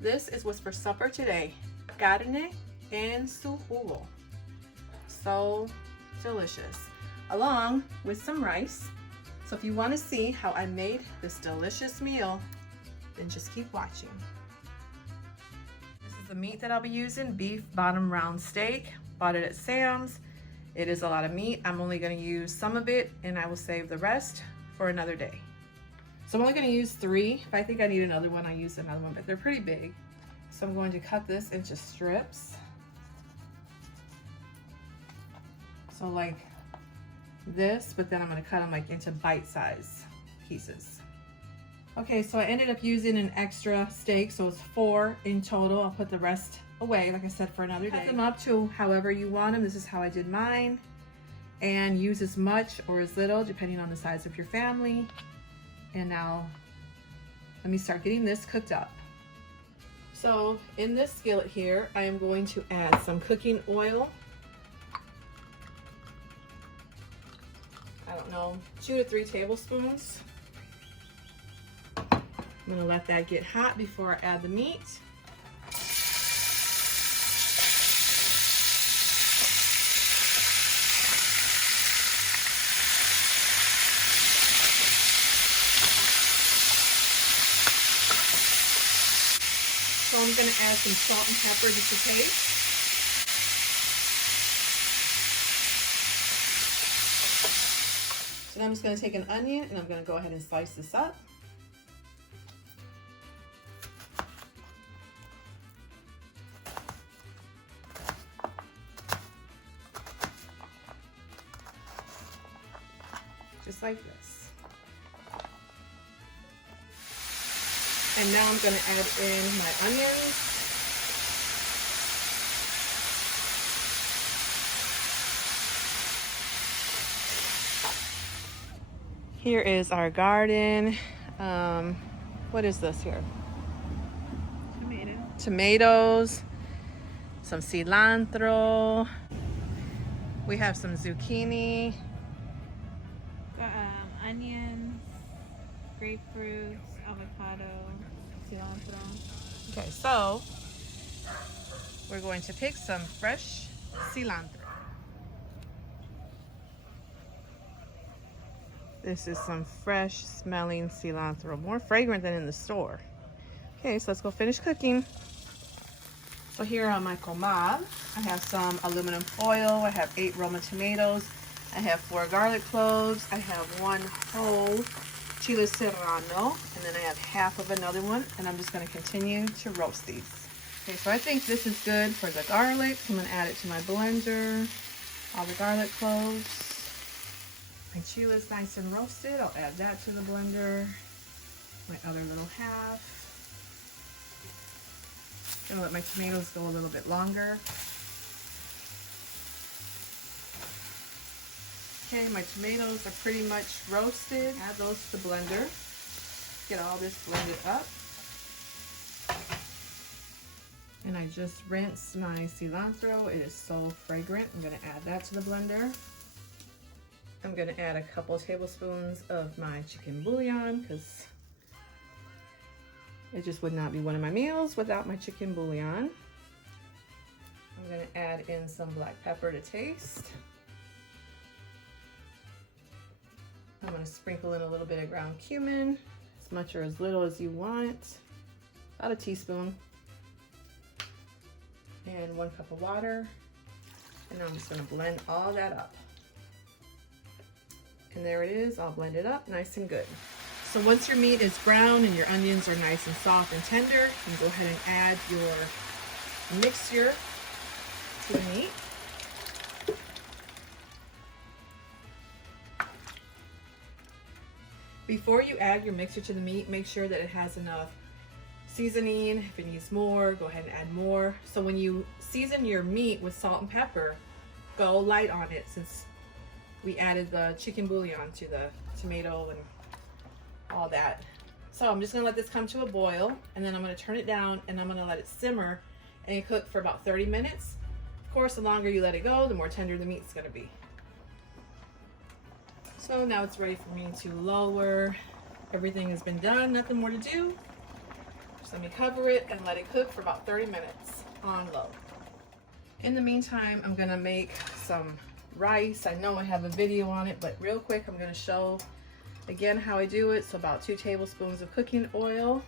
This is what's for supper today. Carne and su jugo. So delicious. Along with some rice. So if you want to see how I made this delicious meal, then just keep watching. This is the meat that I'll be using, beef bottom round steak. Bought it at Sam's. It is a lot of meat. I'm only going to use some of it and I will save the rest for another day. So I'm only going to use 3. If I think I need another one, I use another one, but they're pretty big. So I'm going to cut this into strips. So like this, but then I'm going to cut them like into bite-sized pieces. Okay, so I ended up using an extra steak, so it's 4 in total. I'll put the rest away, like I said, for another day. Cut them up to however you want them. This is how I did mine. And use as much or as little, depending on the size of your family. And now, let me start getting this cooked up. So, in this skillet here, I am going to add some cooking oil. I don't know, 2 to 3 tablespoons. I'm gonna let that get hot before I add the meat. So I'm gonna add some salt and pepper just to taste. So now I'm just going to take an onion and I'm going to go ahead and slice this up. Just like this. And now I'm going to add in my onions. Here is our garden. What is this here? Tomatoes, some cilantro. We have some zucchini. Onions, grapefruits, avocado, cilantro. Okay, so we're going to pick some fresh cilantro. This is some fresh smelling cilantro, more fragrant than in the store. Okay, so let's go finish cooking. So here on my comal, I have some aluminum foil. I have 8 Roma tomatoes. I have 4 garlic cloves. I have 1 whole chiles serrano, and then I have half of another one, and I'm just going to continue to roast these. Okay, so I think this is good for the garlic. So I'm going to add it to my blender. All the garlic cloves. My chiles nice and roasted. I'll add that to the blender. My other little half. Gonna let my tomatoes go a little bit longer. Okay, my tomatoes are pretty much roasted. Add those to the blender. Get all this blended up. And I just rinsed my cilantro. It is so fragrant. I'm gonna add that to the blender. I'm gonna add a couple tablespoons of my chicken bouillon because it just would not be one of my meals without my chicken bouillon. I'm gonna add in some black pepper to taste. I'm gonna sprinkle in a little bit of ground cumin, as much or as little as you want, about a teaspoon. And 1 cup of water. And now I'm just gonna blend all that up. And there it is, all blended up, nice and good. So once your meat is brown and your onions are nice and soft and tender, you can go ahead and add your mixture to the meat. Before you add your mixture to the meat, make sure that it has enough seasoning. If it needs more, go ahead and add more. So when you season your meat with salt and pepper, go light on it since we added the chicken bouillon to the tomato and all that. So I'm just gonna let this come to a boil, and then I'm gonna turn it down and I'm gonna let it simmer and cook for about 30 minutes. Of course, the longer you let it go, the more tender the meat's gonna be. So now it's ready for me to lower. Everything has been done, nothing more to do. So let me cover it and let it cook for about 30 minutes on low. In the meantime, I'm gonna make some rice. I know I have a video on it, but real quick, I'm gonna show again how I do it. So about 2 tablespoons of cooking oil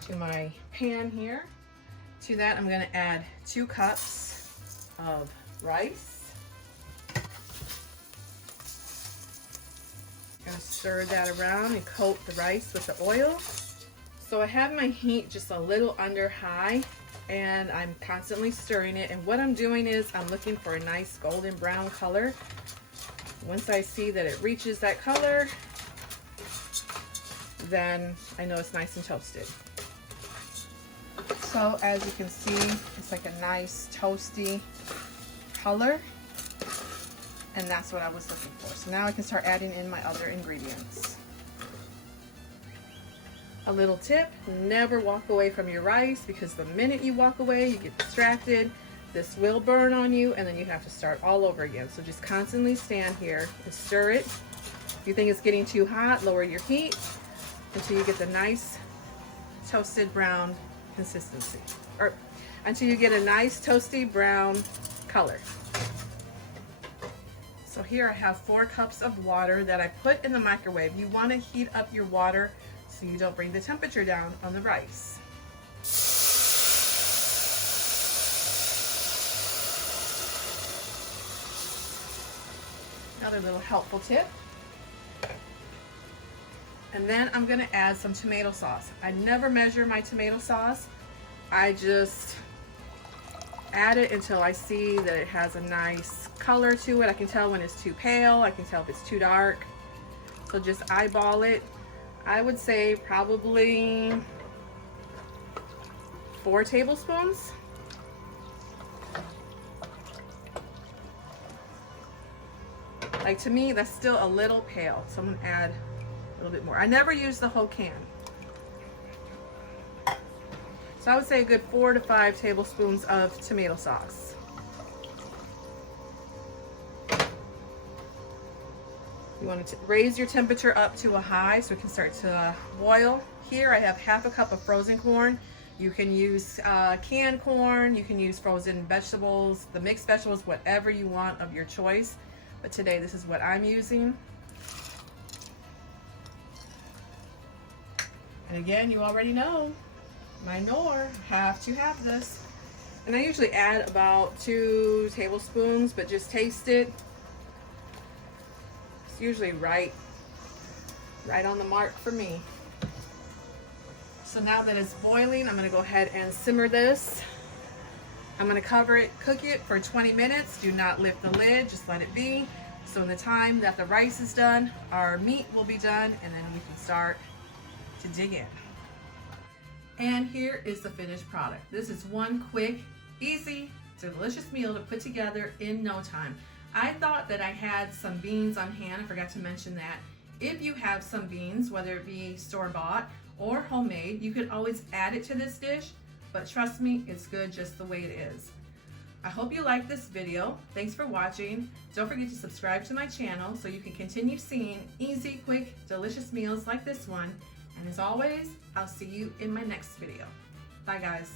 to my pan here. To that, I'm gonna add 2 cups of rice. Gonna stir that around and coat the rice with the oil. So I have my heat just a little under high, and I'm constantly stirring it. And what I'm doing is I'm looking for a nice golden brown color. Once I see that it reaches that color, then I know it's nice and toasted. So as you can see, it's like a nice toasty color, and that's what I was looking for. So now I can start adding in my other ingredients. A little tip, never walk away from your rice, because the minute you walk away, you get distracted. This will burn on you, and then you have to start all over again. So just constantly stand here and stir it. If you think it's getting too hot, lower your heat until you get the nice toasted brown consistency, or until you get a nice toasty brown color. So here I have 4 cups of water that I put in the microwave. You want to heat up your water so you don't bring the temperature down on the rice. Another little helpful tip. And then I'm gonna add some tomato sauce. I never measure my tomato sauce. I just add it until I see that it has a nice color to it. I can tell when it's too pale. I can tell if it's too dark. So just eyeball it. I would say probably 4 tablespoons. Like, to me, that's still a little pale, so I'm gonna add a little bit more. I never use the whole can. So I would say a good 4 to 5 tablespoons of tomato sauce. You want to raise your temperature up to a high so it can start to boil. Here I have half a cup of frozen corn. You can use canned corn, you can use frozen vegetables, the mixed vegetables, whatever you want of your choice. But today this is what I'm using. And again, you already know, my Nor have to have this. And I usually add about 2 tablespoons, but just taste it. It's usually right on the mark for me. So now that it's boiling, I'm gonna go ahead and simmer this. I'm gonna cover it, cook it for 20 minutes. Do not lift the lid, just let it be. So in the time that the rice is done, our meat will be done, and then we can start to dig in. And here is the finished product. This is one quick, easy, delicious meal to put together in no time. I thought that I had some beans on hand. I forgot to mention that. If you have some beans, whether it be store-bought or homemade, you could always add it to this dish, but trust me, it's good just the way it is. I hope you liked this video. Thanks for watching. Don't forget to subscribe to my channel so you can continue seeing easy, quick, delicious meals like this one. And as always, I'll see you in my next video. Bye guys.